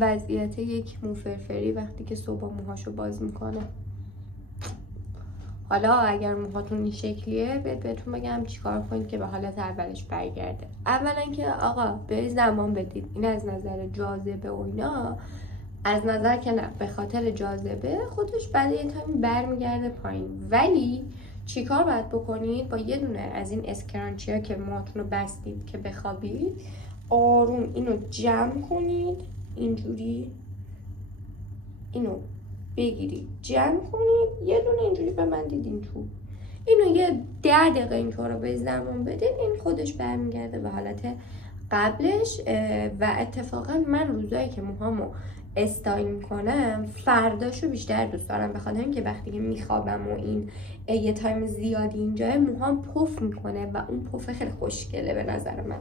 وضعیت یک موفرفری وقتی که صبح موهاشو باز میکنه. حالا اگر موهاتون این شکلیه بهتون بگم چیکار کنید که به حالت اولش برگرده. اولا که آقا به زمان بدید. این از نظر جاذبه و اینا، از نظر که نه، به خاطر جاذبه خودش بعد یه تایمی برمیگرده پایین. ولی چیکار باید بکنید؟ با یه دونه از این اسکرانچی ها که موهاتون رو بستید که بخوابید، آروم اینو جمع کنید، اینجوری اینو بگیرید جمع کنید، یه دونه اینجوری ببندید این تو، اینو یه 10 دقیقه اینطور رو به زمان بدید، این خودش برمیگرده به حالت قبلش. و اتفاقا من روزایی که موهامو استایل میکنم فرداشو بیشتر دوست دارم، بخاطر اینکه وقتی که میخوابم و این یه تایم زیادی اینجا موهام پف میکنه و اون پف خیلی خوشگله به نظر من.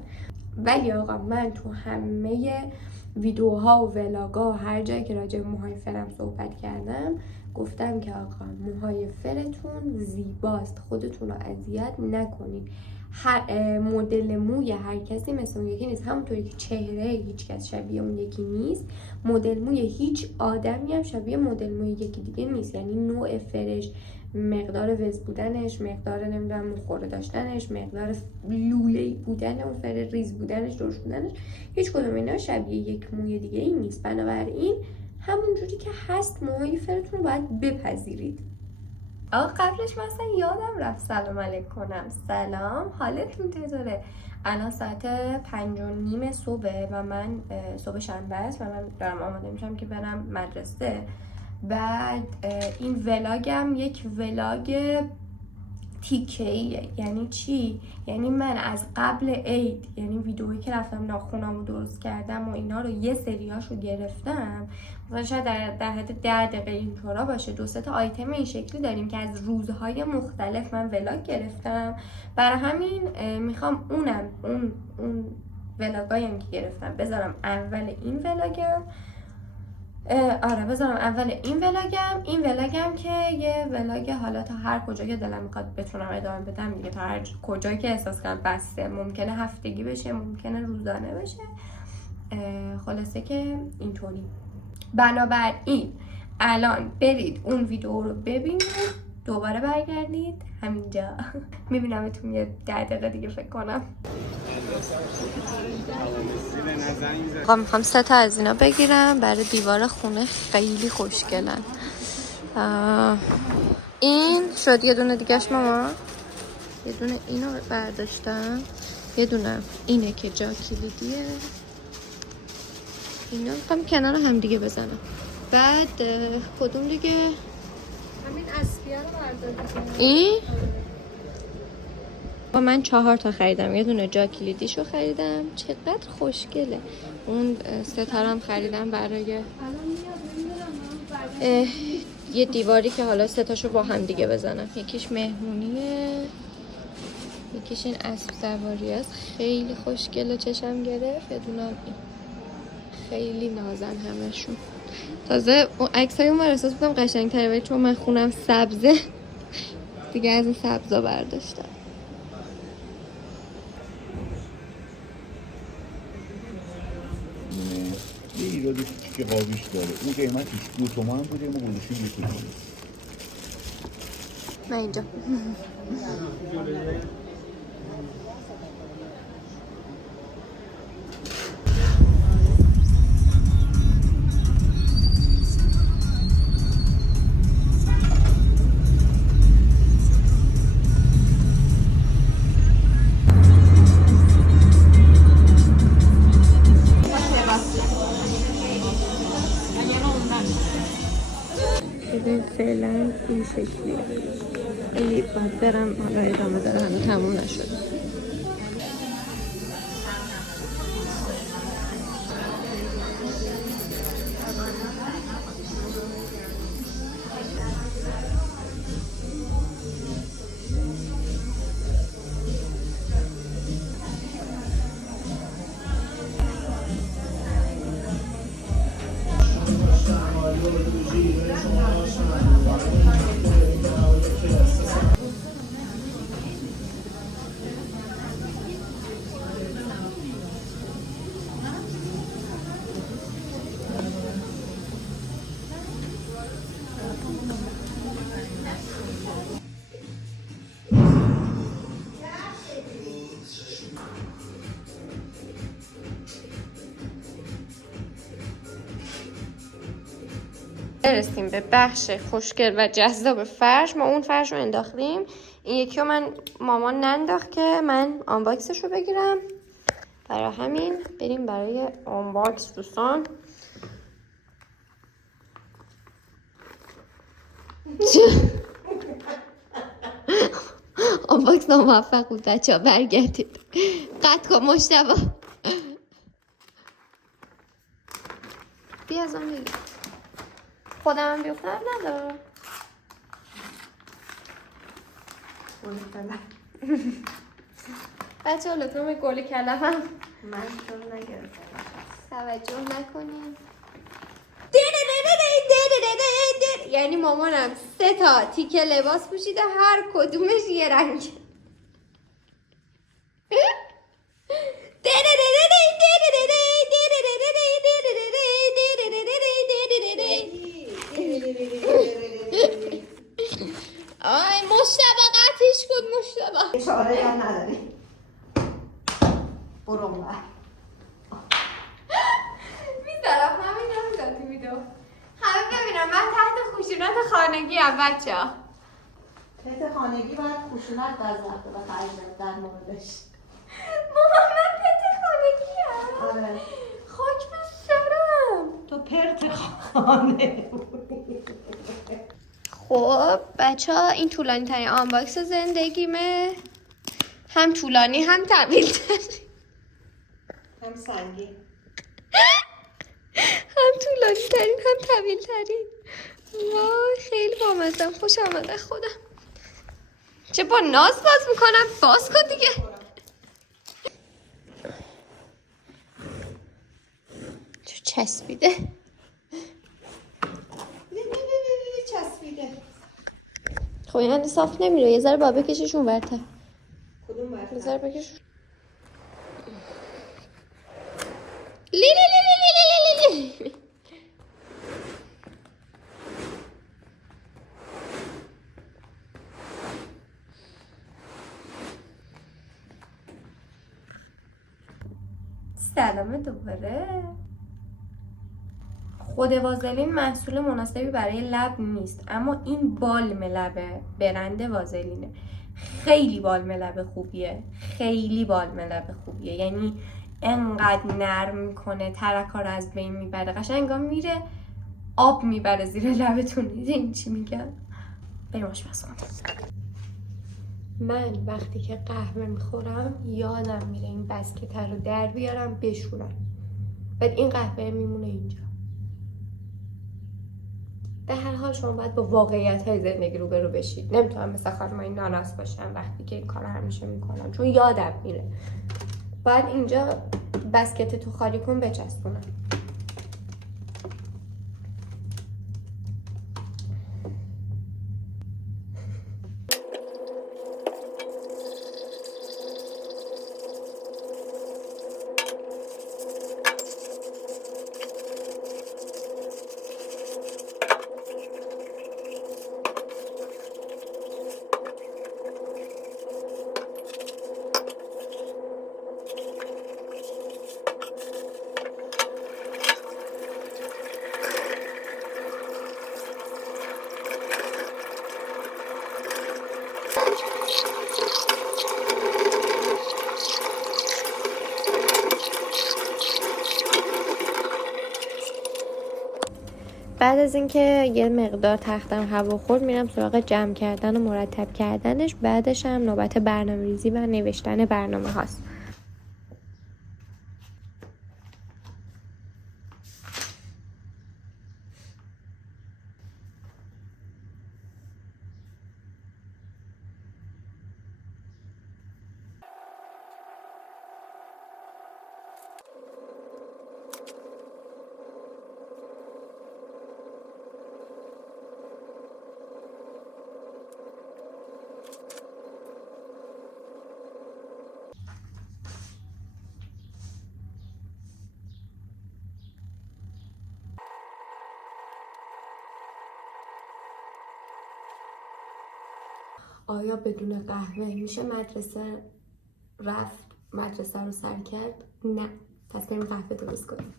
ولی آقا من تو همه ویدیوها و ولاگا هر جایی که راجع به موهای فرم صحبت کردم گفتم که آقا موهای فرتون زیباست، خودتون رو اذیت نکنید. مدل موی هر کسی مثل اون یکی نیست، همونطوری که چهره هیچ کس شبیه اون یکی نیست، مدل موی هیچ آدمی هم شبیه مدل موی یکی دیگه نیست. یعنی نوع فرش، مقدار وز بودنش، مقدار نمیدونم مخوره داشتنش، مقدار لوله‌ای بودن اون فر، ریز بودنش، درشت بودنش، هیچ کدوم اینا شبیه یک موی دیگه ای نیست. بنابراین همون جوری که هست موهای فرتون رو باید بپذیرید. آقا قبلش مثلا یادم رفت سلام علیک کنم. سلام، حالتون چطوره؟ الان ساعت 5:30 صبح و من صبح شنبه است و من دارم آماده میشم که برم مدرسه. بعد این ولاگم یک ولاگ تیکه‌ایه. یعنی چی؟ یعنی من از قبل عید، یعنی ویدئویی که رفتم ناخونامو درست کردم و اینا رو یه سریاشو گرفتم، مثلا شاید در حد 10 دقیقه اینطورا باشه. 2-3 تا آیتم این شکلی داریم که از روزهای مختلف من ولاگ گرفتم. برای همین میخوام اون ولاگایم که گرفتم بذارم اول این ولاگم. بذارم اول این ولاگم که یه ولاگ حالا تا هر کجا که دلم میخواد بتونم ادامه بدم دیگه، تا هر کجایی که احساس کنم بسته، ممکنه هفتگی بشه، ممکنه روزانه بشه، خلاصه که اینطوری. بنابراین الان برید اون ویدیو رو ببینید، دوباره برگردید همینجا. میبینمتون یه 10 دقیقه دیگه فکر کنم. میخوام 3 تا از اینا بگیرم برای دیوار خونه، خیلی خوشگلن. این شد یه دونه دیگهش ماما. یه دونه اینو برداشتم، یه دونه اینه که جا کلیدیه. اینا میخوام کنار هم دیگه بزنم. بعد کدوم دیگه؟ همین اسفیه رو برداشتم. این با من 4 تا خریدم. یه دونه جا کلیدیشو خریدم، چقدر خوشگله. اون 3 تا هم خریدم برای یه دیواری که حالا 3 تاشو با هم دیگه بزنم. یکیش مهمونیه، یکیش این اسب سواری است، خیلی خوشگله، چشم گرفت. یه دونه این، خیلی نازن همشون. تازه اون عکسای اون احساس می‌کنم قشنگ‌تره، ولی چون من خونم سبزه دیگه از این سبزا برداشتم. یه ایرادی که قابیش داره، اون قیمتش 2 تومن بوده، ما گذاشتیم 2 تومن. من اینجا فعلا این شکلیه. خیلی باید برم حالا ادامه داره، هنوز تموم نشده. برسیم به بخش خوشگل و جذاب فرش. ما اون فرش رو انداختیم، این یکی رو مامان ننداخت که من آنباکسش رو بگیرم. برای همین بریم برای آنباکس دوستان. آنباکس ناموفق بود بچه ها، برگردید. قطع کن مشتبه. بیا ازم بگیر. خودم هم بیفتم ندارم. بچه ها لطفا به گل کلم هم من تو رو نگرفتم توجه نکنیم. یعنی مامانم 3 تا تیکه لباس پوشیده، هر کدومش یه رنگ. آی مشتبه قطعش کن مشتبه. اشاره هم نداری برو اونور میذارم همین هم دادی میدو. همه ببینم من تحت خشونت خانگی هم بچه ها. پت خانگی باید خشونت در وقت و خرجت در موردش. ماما من پت خانگی هم. آره خاک به سرم. تو پرت خانه خب بچه ها این طولانی ترین آنباکس زندگیمه. هم طولانی هم طویل ترین. هم سنگین هم طولانی ترین هم طویل ترین. وای خیلی بامزدم، خوش آمده خودم. چه با ناز باز میکنم، باز کن دیگه. چه چسبیده. چسبیده. خب یعنی صاف نمیره، یه ذره با بکشش اون ورتر. کدوم برتر؟ یه ذره بکش. لی لی لی لی لی لی لی لی. سلام دوباره. خود وازلین محصول مناسبی برای لب نیست، اما این بالم لبه، برند وازلینه. خیلی بالم لب خوبیه، خیلی بالم لب خوبیه. یعنی انقدر نرم میکنه، ترک‌ها رو از بین میبره، قشنگ انگار میره آب میبره زیر لبتون. این چی میگم؟ بریم آشپزخونه. من وقتی که قهوه میخورم یادم میره این بسکت رو در بیارم بشورم، بعد این قهوه میمونه اینجا. به هر حال شما باید با واقعیت های زندگی روبرو بشید. نمیتونم مثل خانمای ناناس باشم وقتی که این کار همیشه میکنم، چون یادم میره. باید اینجا بسکت تو خالی کن بچسبونم. بعد از اینکه یه مقدار تختم هوا خورد میرم سراغ جمع کردن و مرتب کردنش. بعدش هم نوبت برنامه‌ریزی و نوشتن برنامه هاست. آیا بدون قهوه میشه مدرسه رو سر کرد؟ نه. پس بریم قهوه درست کنیم.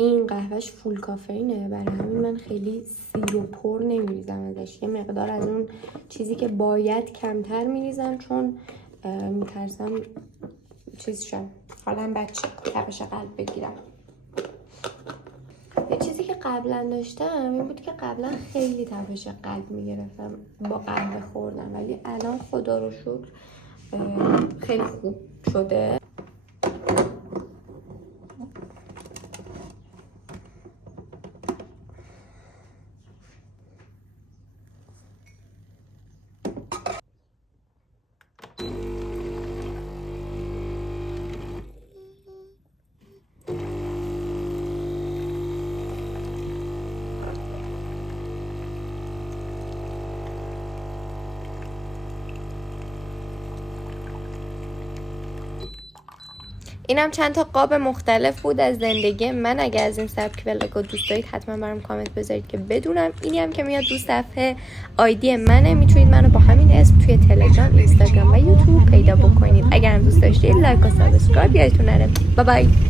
این قهوهش فول کافئینه، برای همین من خیلی سیر و پر نمیریزم ازش. یه مقدار از اون چیزی که باید کمتر میریزم، چون میترسم چیز شم، حالا بچه تپش قلب بگیرم. یه چیزی که قبلا داشتم این بود که قبلا خیلی تپش قلب میگرفتم با قهوه خوردم، ولی الان خدا رو شکر خیلی خوب شده. اینم چند تا قاب مختلف بود از زندگی من. اگر از این سبک ولاگو دوست دارید حتما برام کامنت بذارید که بدونم. اینی هم که میاد رو صفحه آیدی منه، میتونید منو با همین اسم توی تلگرام، اینستاگرام و یوتیوب پیدا بکنید. اگر هم دوست داشتید لایک و سابسکرایب یادتون نره. بای بای.